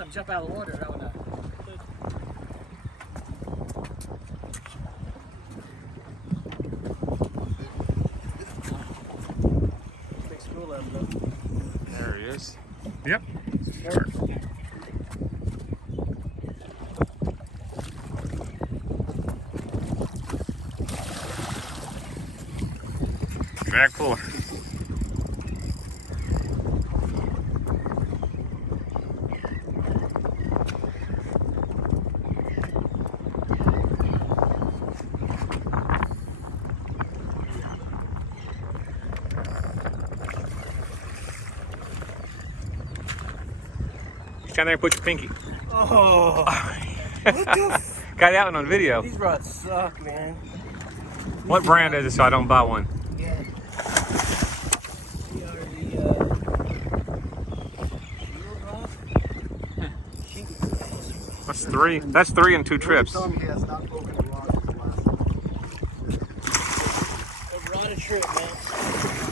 something jump out of the water. That would big school of them. There he is. Yep. Drag puller. Stand there and put your pinky. Oh, what the Got that one on video. These rods suck, man. What brand is it so I don't buy one? Yeah. They are the That's three. That's 3 in 2 trips. a rod a trip, man.